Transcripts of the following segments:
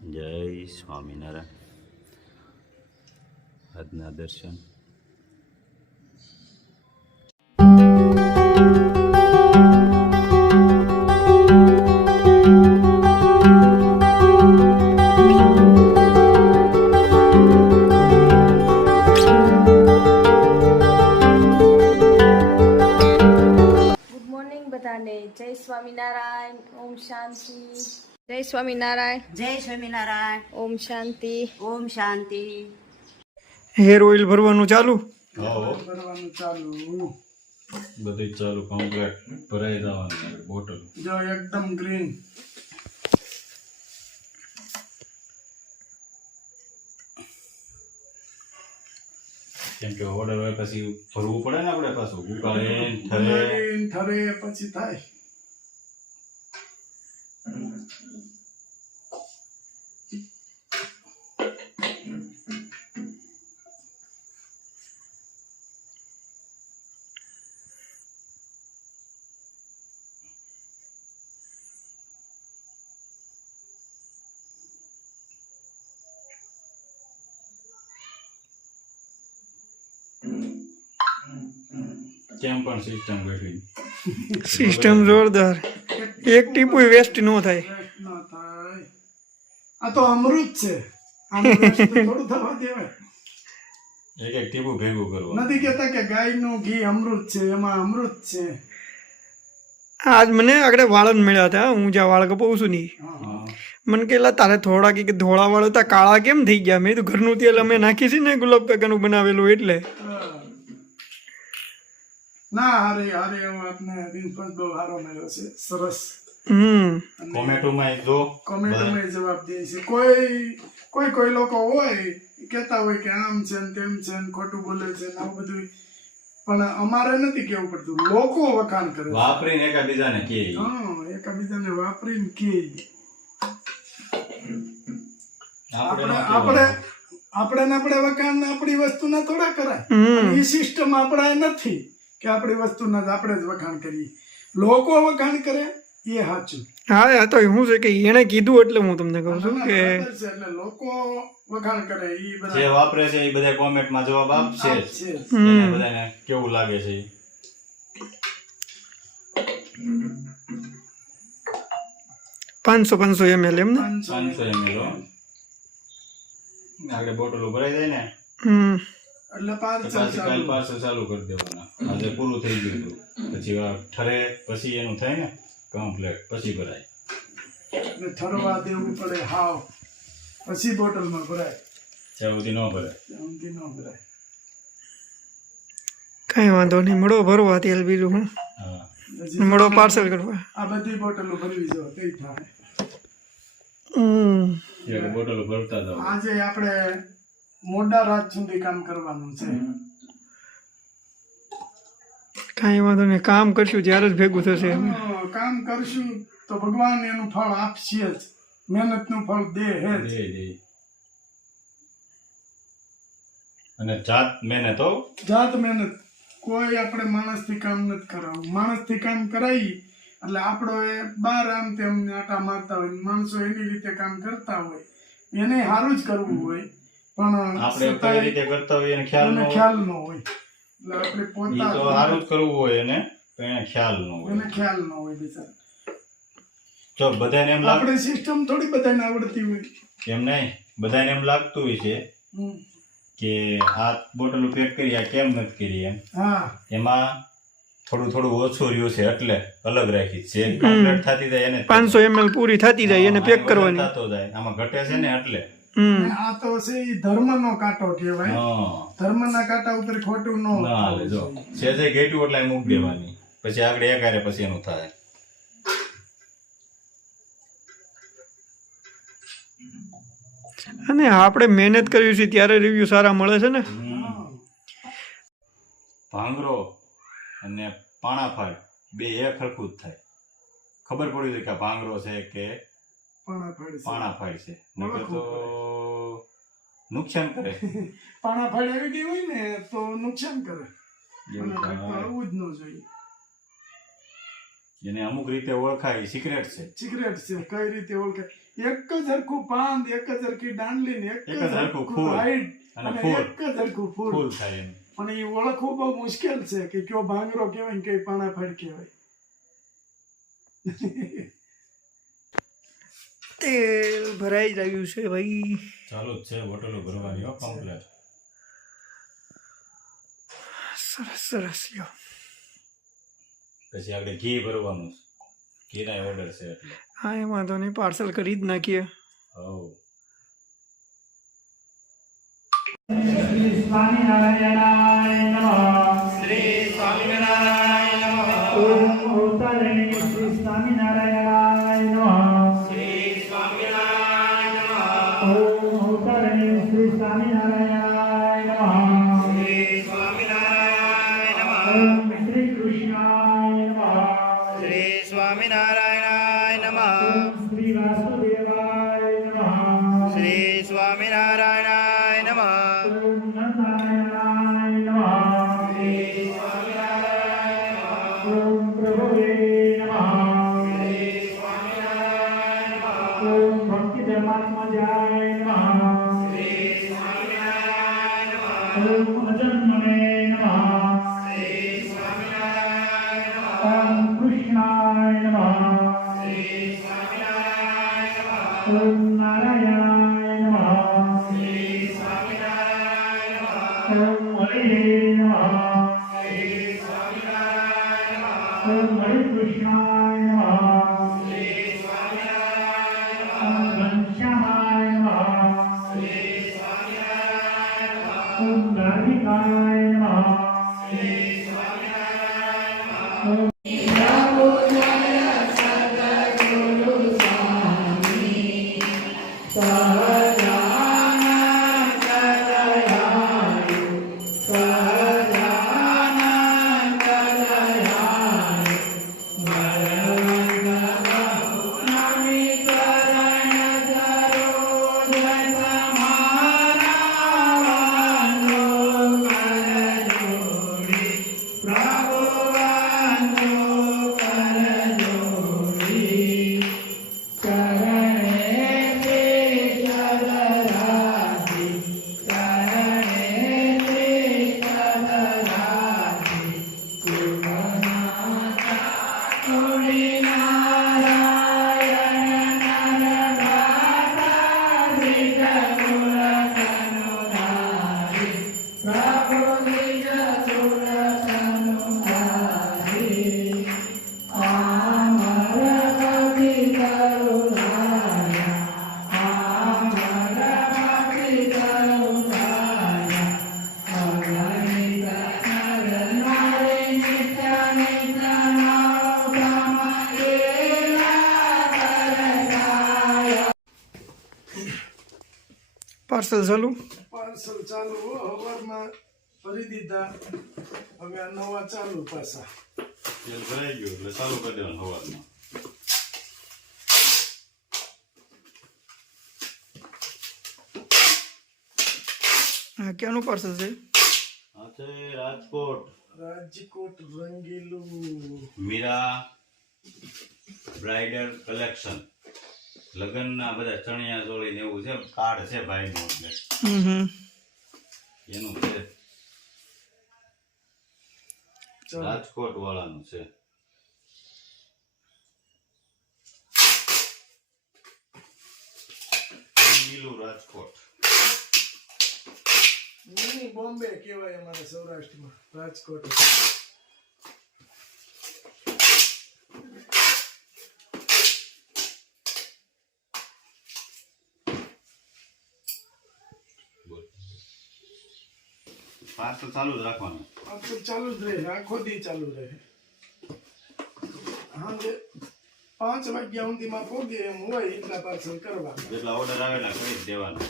જય સ્વામિનારાયણ. આજના દર્શન બધાને જય સ્વામિનારાયણ. ઓમ શાંતિ. જય સ્વામિનારાયણ. જય સ્વામિનારાયણ. ઓમ શાંતિ. ઓમ શાંતિ. હેર ઓઇલ ભરવાનું ચાલુ. ભરવાનું ચાલુ. બધું ચાલુ કમ્પ્લીટ ભરાઈ જવાનું. બોટલ જો એકદમ ગ્રીન. કેમ કે ઓર્ડર હોય પછી ભરવું પડે ને આપણે પાછું ઉકાળે ઠરે પછી થાય. કેમ પણ સિસ્ટમ ગોઠવી. સિસ્ટમ જોરદાર. એક ટીપુય વેસ્ટ ન થાય. ન થાય. આ તો અમૃત છે. આનું rest તો થોડું થવા દેવાય. એક એક ટીપું ભેગું કરવું. નથી કેતા કે ગાયનું ઘી અમૃત છે, એમાં અમૃત છે. આજ મને આગળ વાળન મળ્યા હતા. હું જ્યાં વાળ કપાવું છું નહીં, મને કહેલા તારે થોડા કે ધોળા વાળ હતા કાળા કેમ થઈ ગયા? મેં તો ઘરનું તેલ અમે નાખી છે ને ગુલાબ કાકાનું બનાવેલું એટલે. ના હારે એવો આપને રિંફસ બહુ સારો મળ્યો છે. સરસ. કોમેન્ટોમાં જો કોમેન્ટોમાં જવાબ દે છે. કોઈ લોકો હોય કહેતા હોય કે આમ છે ને તેમ છે ને ખોટું બોલે છે ને આવું બધું, પણ અમારે નથી કેવું પડતું. લોકો વખાણ કરે છે. વાપરીને એકબીજાને કહે. એકબીજાને વાપરીને કે આપણે આપણે વખાણ આપણી વસ્તુના થોડા કરાય. એ સિસ્ટમ આપણા નથી કે આપણી વસ્તુના આપણે જ વખાણ કરીએ. લોકો વખાણ કરે એ સાચું. હા, તો શું છે કે એને કીધું એટલે હું તમને કહું છું કે એટલે લોકો વખાણ કરે એ બધા જે વાપરે છે એ બધા કોમેન્ટમાં જવાબ આપશે જ. બધાને કેવું લાગે છે 500 ml એમ ને 500 ml આગળ બોટલો ભરાઈ જાય ને એટલે કાલ પાર્સલ ચાલુ કરી દેવાના. આજે પૂરું થઈ ગયું હતું પછી ઠરે પછી એનું થાય ને કમ્પ્લેટ પછી ભરાય. ઠરવા દેવું પડે હાવ પછી બોટલમાં ભરાય. ત્યાં સુધી ન ભરાય. ઊંધી ન ભરાય. કઈ વાંધો નહીં. મળો ભરવા તેલ બીજું હું હા મળો પાર્સલ કરવા. આ બધી બોટલો ભરવી જો કઈ થાય. ત્યારે બોટલો ભરતા જાવ. આજે આપણે મોડા રાત સુધી કામ કરવાનું છે. કઈ વાંધો નહીં. કામ કરશું ત્યારે જ ભેગું થશે. કામ કરશું તો ભગવાન એનું ફળ આપશે જ. મહેનતનું ફળ દે હે જ. દે અને જાત મહેનત હો. જાત મહેનત. કોઈ આપણે માણસથી કામ નથી કરાવવું. માણસથી કામ કરાવી એટલે આપણો એ બાર આમ તેમ આટા મારતા હોય. માણસો એની રીતે કામ કરતા હોય. એને સારું જ કરવું હોય પણ આપણે કઈ રીતે કરતા હોય એને ખ્યાલ ન હોય. એટલે આપણે તો પોતા સારું જ કરવું હોય એને પણ એને ખ્યાલ ન હોય. એને ખ્યાલ ન હોય. બિચારા જો બધાને એમ લાગે આપણે સિસ્ટમ થોડી બધાને આવડતી હોય. એમ નહીં, બધાને એમ લાગતું હોય છે કે આ બોટલો પેક કરી આ કેમ નથી કરી એમ. હા એમાં થોડું ઓછું રહ્યું છે એટલે અલગ રાખી છે. કમ્પ્લીટ થતી જાય એને 500 ml પૂરી થતી જાય એને પેક કરવાની. થતો જાય આમાં ઘટે છે ને એટલે. અને આ તો છે ઈ ધર્મનો કાંટો કહેવાય. ધર્મના કાંટા ઉપર ખોટું ન ના હાલે. જો સેજે ગેટું એટલે મૂકી દેવાની પછી આગળ એકારે પછી એનું થાય. અને આપણે મહેનત કર્યું છે ત્યારે રિવ્યુ સારા મળે છે ને. ભાંગરો અને પાણાફાડ બે એક હરખું જ થાય. ખબર પડી છે કે આ ભાંગરો છે કે પાણાફાડ છે. નકર તો નુકસાન કરે. પાણાફાડ આવી ગઈ હોય ને તો નુકસાન કરે. આવું જ ન જોઈએ. એને અમુક રીતે ઓળખાય સિક્રેટ છે. સિક્રેટ છે કઈ રીતે ઓળખાય એક જ હરખું પાન એક જ હરખી દાંડલી ને એક એક જ જ હરખું હરખું ફૂલ હાઈટ અને અને ફૂલ. એક જ હરખું ફૂલ ફૂલ થાય એમ. અને એ ઓળખવું બહુ મુશ્કેલ છે કે કયો ભાંગરો કહેવાય ને કઈ પાણાફાડ કહેવાય. તેલ ભરાઈ રહ્યું છે ભાઈ. ચાલુ જ છે બોટલો ભરવાની હો કમ્પ્લેટ. સરસ સરસ લ્યો. પછી આપણે ઘી ભરવાનું છે. ઘીના ઓર્ડર છે એટલે. હા એ વાંધો નહીં, પાર્સલ કરી જ નાખીએ. હવ સ્વામિનારાયણાય નમઃ. શ્રી સ્વામિનારાયણ નમઃ. ઓમ અવતારણે શ્રી સ્વામિનારાયણાય નમઃ. શ્રી સ્વામિનારાયણ નમઃ. ઓમ અવતારણે શ્રી સ્વામિનારાયણાય નમઃ. શ્રી સ્વામિનારાયણ નમઃ. ઓમ શ્રી કૃષ્ણાય નમઃ. શ્રી સ્વામિનારાયણાય નમઃ. ઓમ શ્રી વાસુદેવાય નમઃ. શ્રી સ્વામિનારાયણાય નમઃ. ઓમ નારાયણાય નમઃ. શ્રી સ્વામિનારાયણ નમઃ. ઓમ પ્રભવે નમઃ. શ્રી સ્વામિનારાયણ નમઃ. ઓમ ભક્તિ ધર્માત્મજાય નમઃ. શ્રી સ્વામિનારાયણ નમઃ. ઓમ અજન્મને નમઃ. શ્રી સ્વામિનારાયણ નમઃ. ઓમ કૃષ્ણાય નમઃ. શ્રી સ્વામિનારાયણ નમઃ. ઓમ નારાયણાય નમઃ. શ્રી સ્વામિનારાયણ નમઃ. ઓમ હરે નમઃ. શ્રી સ્વામિનારાયણ નમઃ. ઓમ હરે કૃષ્ણાય નમઃ. શ્રી સ્વામિનારાયણ નમઃ. ઓમ ઘનશ્યામાય નમઃ. શ્રી સ્વામિનારાયણ નમઃ. ઓમ ધાર્મિકાય નમઃ. શ્રી સ્વામિનારાયણ નમઃ. ઓમ પાર્સલ ચાલુ. પાર્સલ ચાલુ હવારમાં ભરી દીધા, હવે આ નવા ચાલુ પાછા. તેલ ભરાઈ ગયું એટલે ચાલુ કરી દેવાનું સવારમાં. હા ક્યાંનું પાર્સલ છે? આ છે રાજકોટ રાજકોટ રંગીલું મીરા બ્રાઇડલ કલેક્શન. લગ્નના બધા ચણિયા ચોળી ને એવું છે, કાર્ડ છે ભાઈનું એટલે એનું છે. રાજકોટ વાળાનું છે. રંગીલું રાજકોટ. મિની બોમ્બે કહેવાય અમારા સૌરાષ્ટ્રમાં રાજકોટ. પાર્સલ ચાલુ જ રાખવાનું. આ તો ચાલુ જ રહે, આખો દી ચાલુ રહે. સાંજે 5 વાગ્યા સુધીમાં પોગે એમ હોય એટલા પાર્સલ કરવા. જેટલા ઓર્ડર આવેલા કરી જ દેવાના.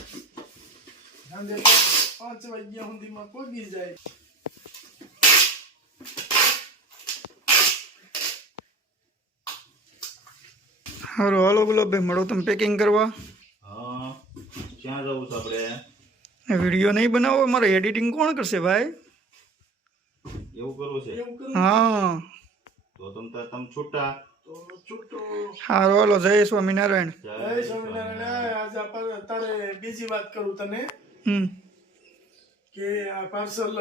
સાંજે 5 વાગ્યા સુધીમાં પોગી જાય. સારું હાલો ગુલાબભાઈ, મળો તમે પેકિંગ કરવા. હા ક્યાં જવું છે આપણે? વિડીયો નહીં બનાવો, મારે એડિટિંગ કોણ કરશે ભાઈ? એવું કરવું છે? એવું કરું હા તો તો તમે છૂટા. તો છૂટો. હારો હાલો જય સ્વામિનારાયણ. જય સ્વામિનારાયણ. આજે તારે બીજી વાત કરું તને કે આ પાર્સલ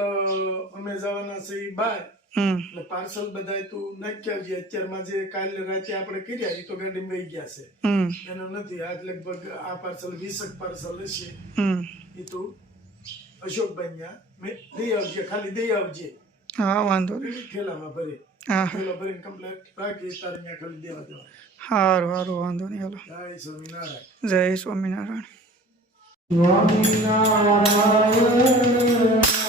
અમે જવાના છે ઈ બહાર. એટલે પાર્સલ બધા તું નાખી આવજે. અત્યારમાં જે કાલે રાતે આપણે કર્યા એ તો ગાડીમાં વહી ગયા છે, એનો નથી. આજ લગભગ આ પાર્સલ 20 પાર્સલ હશે. એ તું અશોકભાઈ ત્યાં દઈ આવજે, ખાલી દઈ આવજે. હા વાંધો નહીં. થેલામાં ભરી હા થેલો ભરીને કમ્પ્લેટ રાખી તારે ત્યાં ખાલી દેવા દેવા. સારું સારું વાંધો નહીં હાલો. જય સ્વામિનારાયણ. જય સ્વામિનારાયણ. સ્વામિનારાયણ.